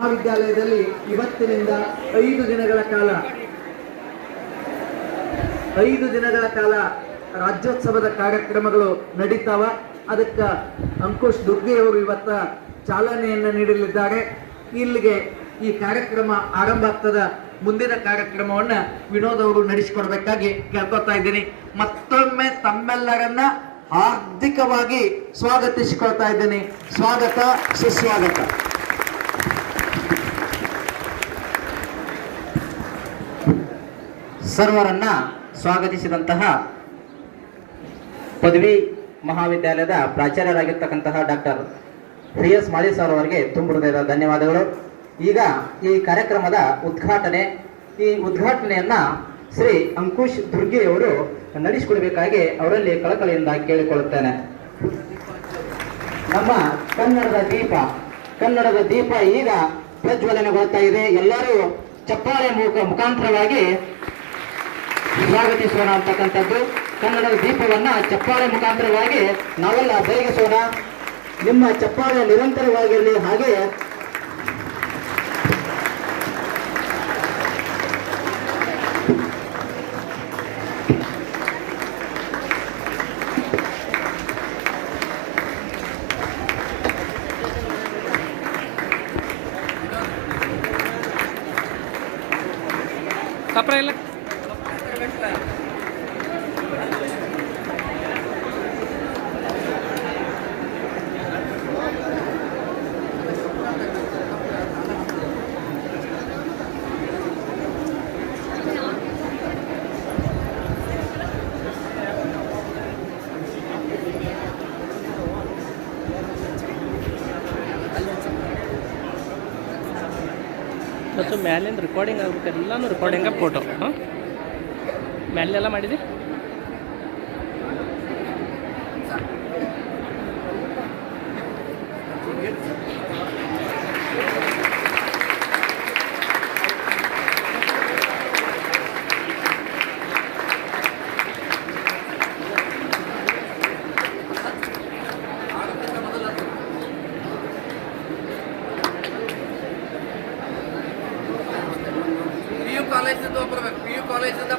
ಮಹಾವಿದ್ಯಾಲಯದಲ್ಲಿ ಇವತ್ತಿನಿಂದ 5 ದಿನಗಳ ಕಾಲ ರಾಜ್ಯೋತ್ಸವದ ಕಾರ್ಯಕ್ರಮಗಳು ನಡೀತಾವ. ಅದಕ್ಕೆ ಅಂಕುಶ್ ದುರ್ಗಿ ಅವರು ಇವತ್ತ ಚಾಲನೆಯನ್ನು ನೀಡಲಿದ್ದಾರೆ. ಇಲ್ಲಿಗೆ ಈ ಕಾರ್ಯಕ್ರಮ ಆರಂಭ ಆಗ್ತದ. ಮುಂದಿನ ಕಾರ್ಯಕ್ರಮವನ್ನ ವಿನೋದ್ ಅವರು ನಡೆಸಿಕೊಡ್ಬೇಕಾಗಿ ಕೇಳ್ಕೊತಾ ಇದ್ದೀನಿ. ಮತ್ತೊಮ್ಮೆ ತಮ್ಮೆಲ್ಲರನ್ನ ಹಾರ್ದಿಕವಾಗಿ ಸ್ವಾಗತಿಸಿಕೊಳ್ತಾ ಇದ್ದೀನಿ. ಸ್ವಾಗತ, ಸುಸ್ವಾಗತ. ಸರ್ವರನ್ನ ಸ್ವಾಗತಿಸಿದಂತಹ ಪದವಿ ಮಹಾವಿದ್ಯಾಲಯದ ಪ್ರಾಚಾರ್ಯರಾಗಿರ್ತಕ್ಕಂತಹ ಡಾಕ್ಟರ್ ಶ್ರೀಎಸ್ ಮಾಳಿ ಸರ್ ಅವರಿಗೆ ತುಂಬ ಹೃದಯದ ಧನ್ಯವಾದಗಳು. ಈಗ ಈ ಕಾರ್ಯಕ್ರಮದ ಈ ಉದ್ಘಾಟನೆಯನ್ನ ಶ್ರೀ ಅಂಕುಶ್ ದುರ್ಗಿ ಅವರು ನಡೆಸಿಕೊಡಬೇಕಾಗಿ ಅವರಲ್ಲಿ ಕಳಕಳಿಯಿಂದ ಕೇಳಿಕೊಳ್ಳುತ್ತೇನೆ. ನಮ್ಮ ಕನ್ನಡದ ದೀಪ ಈಗ ಪ್ರಜ್ವಲನೆಗೊಳ್ತಾ ಇದೆ. ಎಲ್ಲರೂ ಚಪ್ಪಾಳೆ ಮುಖಾಂತರವಾಗಿ ಸ್ವಾಗತಿಸೋಣ ಅಂತಕ್ಕಂಥದ್ದು. ಕನ್ನಡದ ದೀಪವನ್ನ ಚಪ್ಪಾಳೆ ಮುಖಾಂತರವಾಗಿ ನಾವೆಲ್ಲ ಬೆಳಗಿಸೋಣ. ನಿಮ್ಮ ಚಪ್ಪಾಳೆ ನಿರಂತರವಾಗಿರಲಿ. ಹಾಗೆ ಕಪ್ರ ಮತ್ತು ಮ್ಯಾಲಿಂದ ರೆಕಾರ್ಡಿಂಗ್ ಆಗ್ಬೇಕು. ಎಲ್ಲನೂ ರೆಕಾರ್ಡಿಂಗ ಫೋಟೋ ಮ್ಯಾಲೆಲ್ಲ ಮಾಡಿದೆ.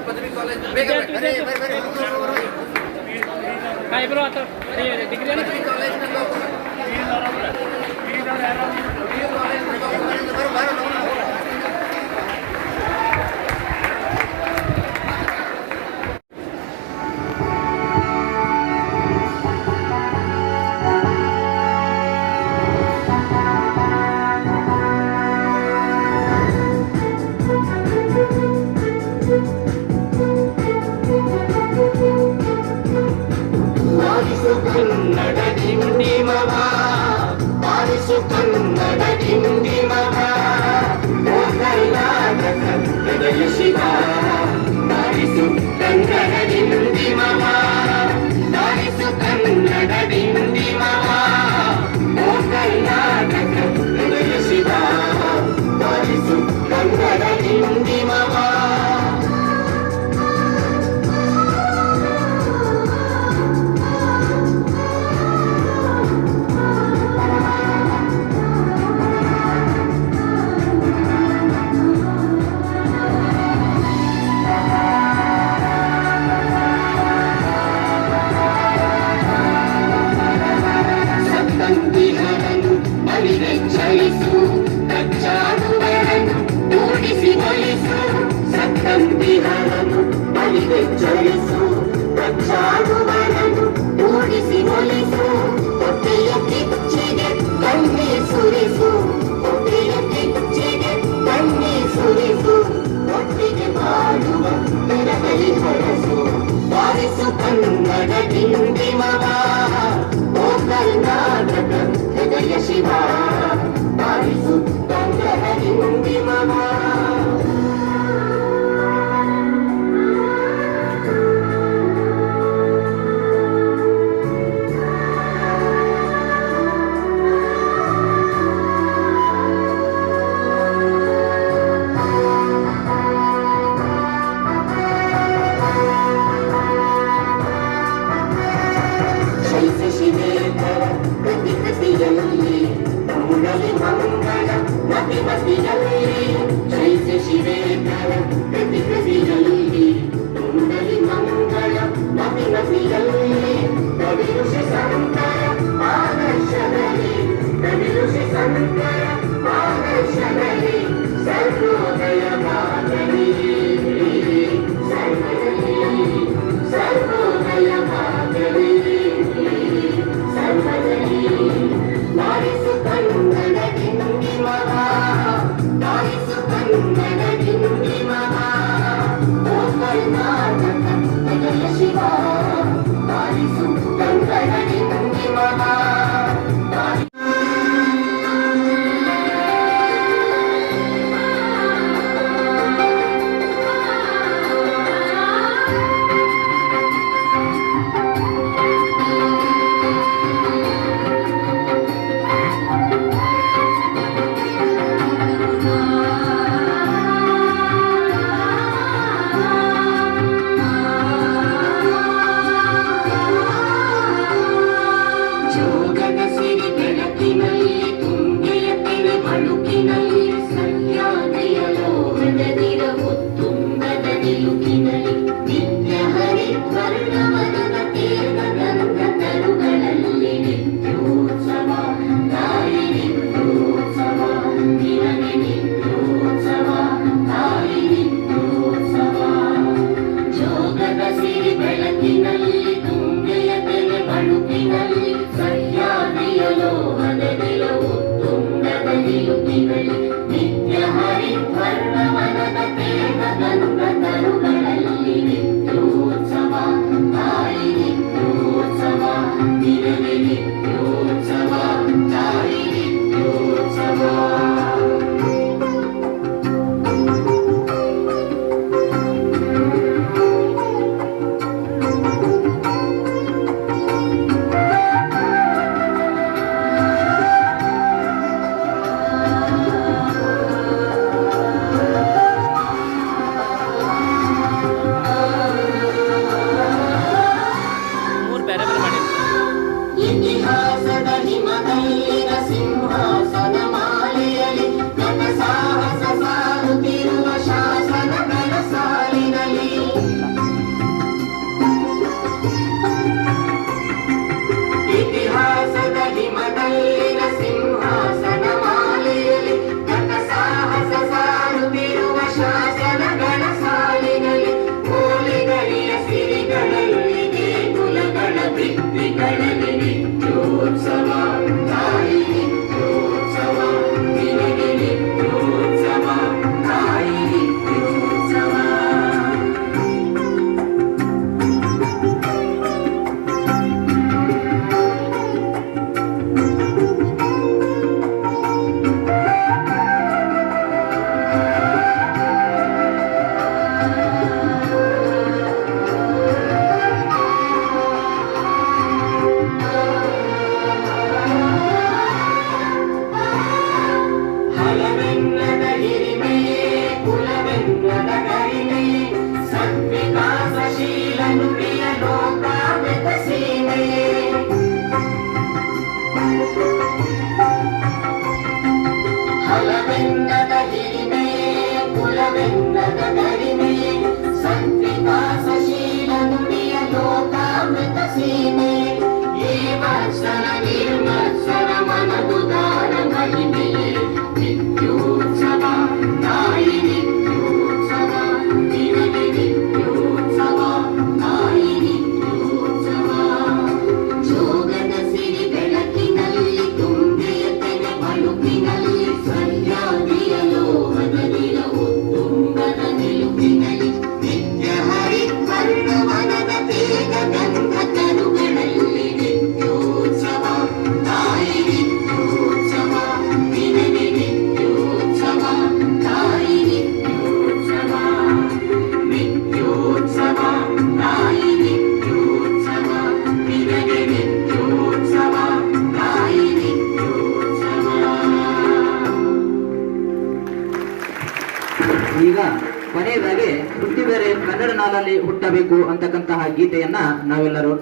ಪದವಿ ಕಾಲೇಜ್ ಬೇಗ ಇಬ್ಬರು ಆತ ಡಿಗ್ರಿ ಈಗ ಕೊನೆಯದಾಗಿ ಹುಟ್ಟಿದರೆ ಕನ್ನಡ ನಾಡಲ್ಲಿ ಹುಟ್ಟಬೇಕು ಅಂತಕ್ಕಂತಹ ಗೀತೆಯನ್ನ ನಾವೆಲ್ಲರೂ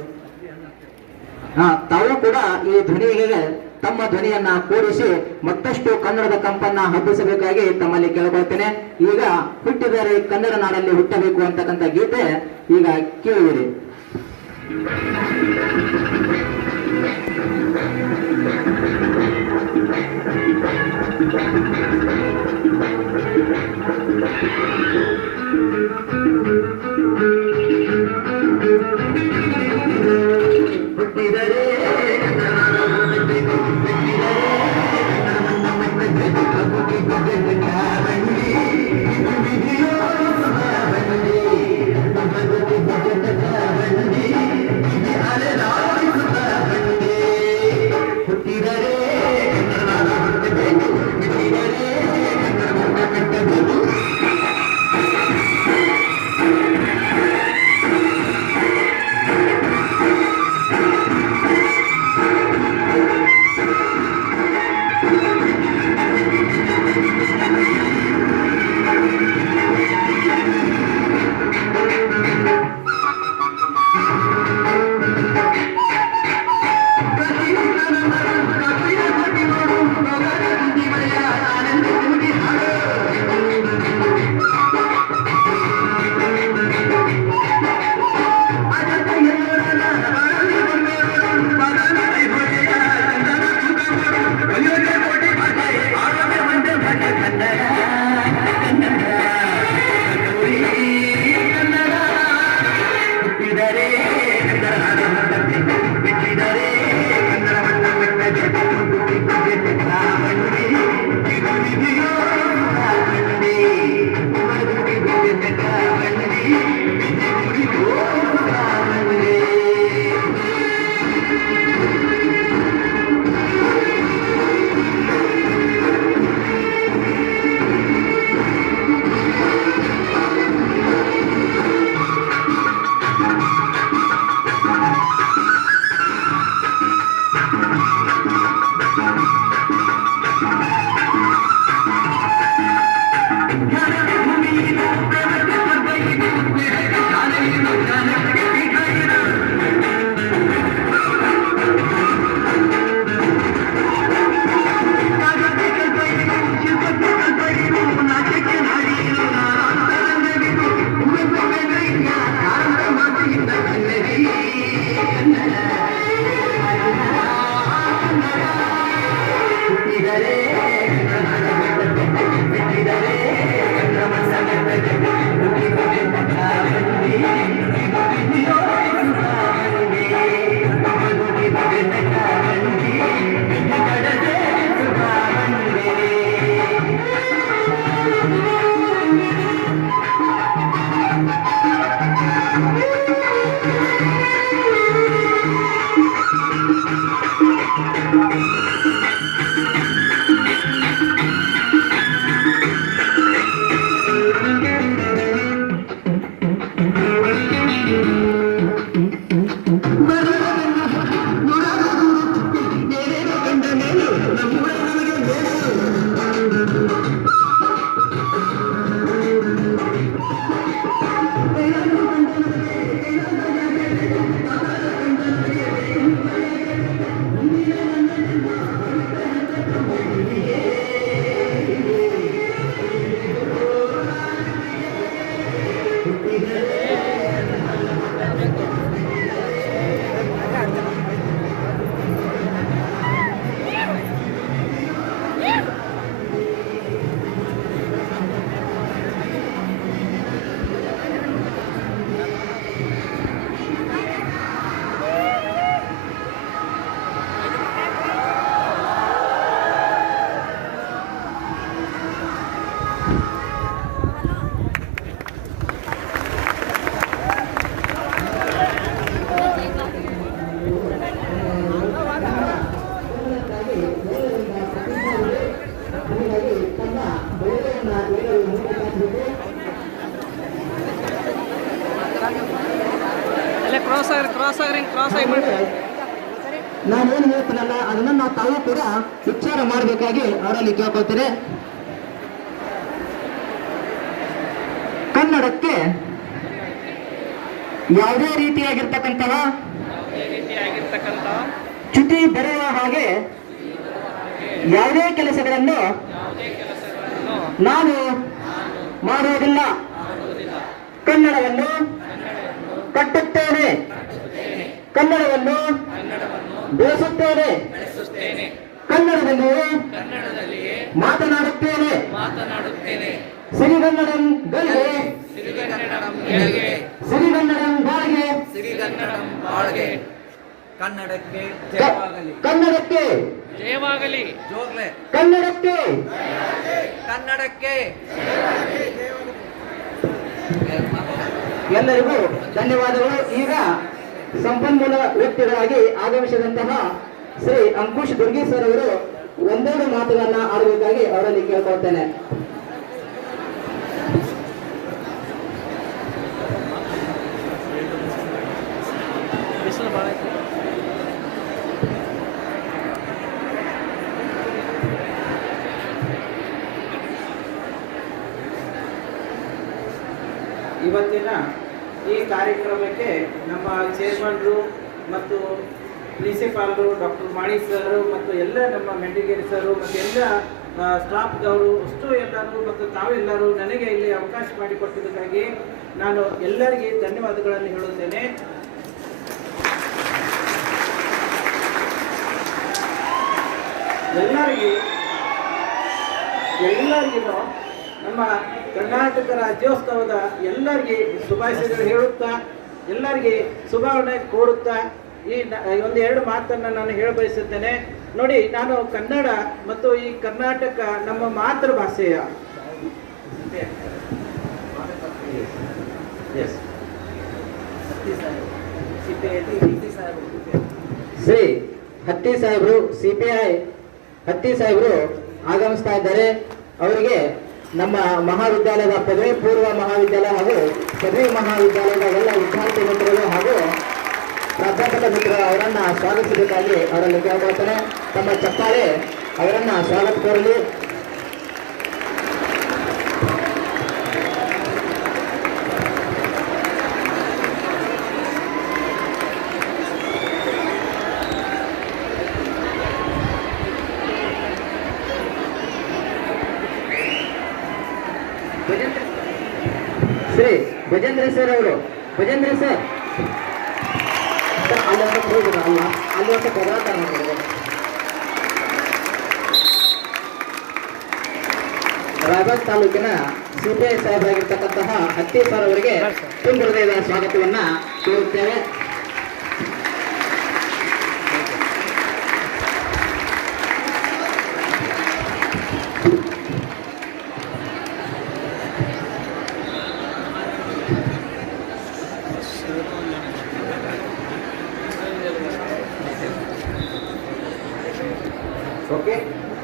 ತಾವು ಕೂಡ ಈ ಧ್ವನಿಗೆ ತಮ್ಮ ಧ್ವನಿಯನ್ನ ಕೂಡಿಸಿ ಮತ್ತಷ್ಟು ಕನ್ನಡದ ಕಂಪನ್ನ ಹಬ್ಬಿಸಬೇಕಾಗಿ ತಮ್ಮಲ್ಲಿ ಕೇಳಿಕೊಳ್ತೇನೆ. ಈಗ ಹುಟ್ಟಿದರೆ ಕನ್ನಡ ನಾಡಲ್ಲಿ ಹುಟ್ಟಬೇಕು ಅಂತಕ್ಕಂಥ ಗೀತೆ ಈಗ ಕೇಳಿದಿರಿ. ನಾನೇನು ಹೇಳ್ತೀನಲ್ಲ ಅದನ್ನ ನಾವು ತಾವು ಕೂಡ ವಿಚಾರ ಮಾಡಬೇಕಾಗಿ ಅವರಲ್ಲಿ ಕೇಳ್ಕೊಳ್ತೇನೆ. ಕನ್ನಡಕ್ಕೆ ಯಾವುದೇ ರೀತಿಯಾಗಿರ್ತಕ್ಕಂತಹ ಚ್ಯುತಿ ಬರೆಯುವ ಹಾಗೆ ಯಾವುದೇ ಕೆಲಸಗಳನ್ನು ನಾನು ಮಾಡುವುದಿಲ್ಲ. ಕನ್ನಡವನ್ನು ಕಟ್ಟುತ್ತೇನೆ, ಕನ್ನಡವನ್ನು ಬೆಳೆಸುತ್ತೇನೆ, ಕನ್ನಡದಲ್ಲಿಯೇ ಮಾತನಾಡುತ್ತೇನೆ. ಸಿರಿಗನ್ನಡಂ ಗಳಿಗೆ, ಸಿರಿಗನ್ನಡಂ ಬಾಳಿಗೆ, ಕನ್ನಡಕ್ಕೆ ಜಯವಾಗಲಿ. ಕನ್ನಡಕ್ಕೆ ಜಯವಾಗಲಿ. ಜೋಗ್ಲೆ ಕನ್ನಡಕ್ಕೆ ಕನ್ನಡಕ್ಕೆ. ಎಲ್ಲರಿಗೂ ಧನ್ಯವಾದಗಳು. ಈಗ ಸಂಪನ್ಮೂಲ ವ್ಯಕ್ತಿಗಳಾಗಿ ಆಗಮಿಸಿದಂತಹ ಶ್ರೀ ಅಂಕುಶ್ ದುರ್ಗಿ ಸರ್ ಅವರು ಒಂದೆರಡು ಮಾತುಗಳನ್ನ ಆಡಬೇಕಾಗಿ ಅವರಲ್ಲಿ ಕೇಳ್ಕೊಳ್ತೇನೆ. ಬಿಸಿಲು ಭಾಳ ಐತಿ. ಇವತ್ತಿನ ಈ ಕಾರ್ಯಕ್ರಮಕ್ಕೆ ನಮ್ಮ ಚೇರ್ಮನ್ರು ಮತ್ತು ಪ್ರಿನ್ಸಿಪಾಲ್ರು ಡಾಕ್ಟರ್ ಮಾಣಿ ಸರ್ ಮತ್ತು ಎಲ್ಲ ನಮ್ಮ ಮೆಂಡಿಗೇರಿ ಸರು ಮತ್ತು ಎಲ್ಲ ಸ್ಟಾಫ್ದವರು ಅಷ್ಟು ಎಲ್ಲರೂ ಮತ್ತು ತಾವೆಲ್ಲರೂ ನನಗೆ ಇಲ್ಲಿ ಅವಕಾಶ ಮಾಡಿಕೊಟ್ಟಿದ್ದಕ್ಕಾಗಿ ನಾನು ಎಲ್ಲರಿಗೆ ಧನ್ಯವಾದಗಳನ್ನು ಹೇಳುತ್ತೇನೆ. ಎಲ್ಲರಿಗೂ ನಮ್ಮ ಕರ್ನಾಟಕ ರಾಜ್ಯೋತ್ಸವದ ಎಲ್ಲರಿಗೆ ಶುಭಾಶಯಗಳು ಹೇಳುತ್ತಾ ಎಲ್ಲರಿಗೆ ಶುಭಾವಣೆ ಕೋರುತ್ತಾ ಒಂದೆರಡು ಮಾತನ್ನು ನಾನು ಹೇಳಬಯಸುತ್ತೇನೆ. ನೋಡಿ, ನಾನು ಕನ್ನಡ ಮತ್ತು ಈ ಕರ್ನಾಟಕ ನಮ್ಮ ಮಾತೃಭಾಷೆಯ ಶ್ರೀ ಹತ್ತಿ ಸಾಹೇಬರು ಸಿಪಿಐ ಹತ್ತಿ ಸಾಹೇಬರು ಆಗಮಿಸ್ತಾ ಇದ್ದಾರೆ. ಅವರಿಗೆ ನಮ್ಮ ಮಹಾವಿದ್ಯಾಲಯದ ಪದವಿ ಪೂರ್ವ ಮಹಾವಿದ್ಯಾಲಯ ಹಾಗೂ ಪದವಿ ಮಹಾವಿದ್ಯಾಲಯದ ಎಲ್ಲ ವಿದ್ಯಾರ್ಥಿ ಮಿತ್ರರು ಹಾಗೂ ಪ್ರಾಧ್ಯಾಪಕ ಮಿತ್ರರು ಅವರನ್ನ ಸ್ವಾಗತಿಸಬೇಕಾಗಿ ಅವರಲ್ಲಿ ಕೇಳ್ಕೊಳ್ತಾರೆ. ತಮ್ಮ ಚಪ್ಪಾಳೆ ಅವರನ್ನ ಸ್ವಾಗತ ಕೋರಲಿ. ಶ್ರೀ ಭಜೇಂದ್ರ ಸರ್ ಅವರು, ಭಜೇಂದ್ರ ಸರ್ ಅಲ್ಲಿ ಒಂದು ಪದಾರ್ಥ ಮಾಡಿದ್ರು. ರಾಯಬಾಗ್ ತಾಲೂಕಿನ ಸಿಪಿಐ ಸಾಹೇಬರಾಗಿರ್ತಕ್ಕಂತಹ ಹತ್ತಿ ಸರ್ ಅವರಿಗೆ ತುಂಬ ಹೃದಯದ ಸ್ವಾಗತವನ್ನ ಕೋರುತ್ತೇವೆ. ಓಕೆ,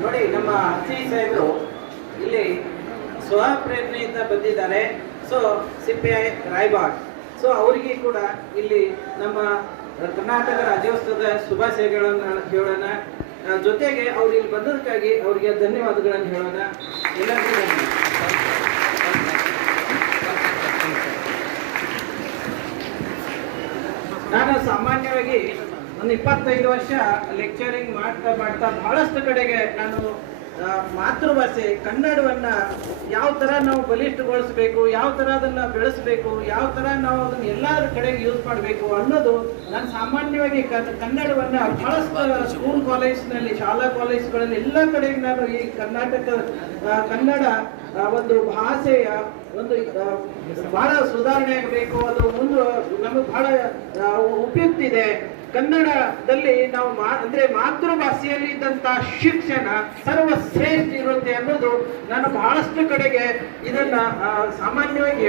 ನೋಡಿ, ನಮ್ಮ ಹತ್ತಿ ಸಾಹೇಬರು ಇಲ್ಲಿ ಸ್ವಪ್ರೇರಣೆಯಿಂದ ಬಂದಿದ್ದಾರೆ. ಸೊ ಸಿಪಿಐ ರಾಯಬಾಗ್, ಸೊ ಅವರಿಗೆ ಕೂಡ ಇಲ್ಲಿ ನಮ್ಮ ಕರ್ನಾಟಕ ರಾಜ್ಯೋತ್ಸವದ ಶುಭಾಶಯಗಳನ್ನು ಹೇಳೋಣ. ಜೊತೆಗೆ ಅವ್ರು ಇಲ್ಲಿ ಬಂದದಕ್ಕಾಗಿ ಅವರಿಗೆ ಧನ್ಯವಾದಗಳನ್ನು ಹೇಳೋಣ. ಎಲ್ಲರಿಗೂ ನಾನು ಸಾಮಾನ್ಯವಾಗಿ ಒಂದು 25 ವರ್ಷ ಲೆಕ್ಚರಿಂಗ್ ಮಾಡ್ತಾ ಬಹಳಷ್ಟು ಕಡೆಗೆ ನಾನು ಮಾತೃಭಾಷೆ ಕನ್ನಡವನ್ನ ಯಾವ ತರ ನಾವು ಬಲಿಷ್ಠಗೊಳಿಸಬೇಕು, ಯಾವ ತರ ಅದನ್ನ ಬೆಳೆಸಬೇಕು, ಯಾವ ತರ ನಾವು ಅದನ್ನ ಎಲ್ಲರ ಕಡೆಗೆ ಯೂಸ್ ಮಾಡಬೇಕು ಅನ್ನೋದು ನಾನು ಸಾಮಾನ್ಯವಾಗಿ ಕನ್ನಡವನ್ನ ಬಹಳಷ್ಟು ಸ್ಕೂಲ್ ಕಾಲೇಜ್ನಲ್ಲಿ, ಶಾಲಾ ಕಾಲೇಜ್ಗಳಲ್ಲಿ ಎಲ್ಲ ಕಡೆಗೆ ನಾನು ಈ ಕನ್ನಡ ಒಂದು ಭಾಷೆಯ ಒಂದು ಬಹಳ ಸುಧಾರಣೆ ಆಗಬೇಕು, ಅದು ಮುಂದೆ ನಮಗೆ ಬಹಳ ಉಪಯುಕ್ತ ಇದೆ. ಕನ್ನಡದಲ್ಲಿ ನಾವು ಅಂದ್ರೆ ಮಾತೃಭಾಷೆಯಲ್ಲಿ ಇದ್ದಂತಹ ಶಿಕ್ಷಣ ಸರ್ವಶ್ರೇಷ್ಠ ಇರುತ್ತೆ ಅನ್ನೋದು ನಾನು ಬಹಳಷ್ಟು ಕಡೆಗೆ ಇದನ್ನ ಸಾಮಾನ್ಯವಾಗಿ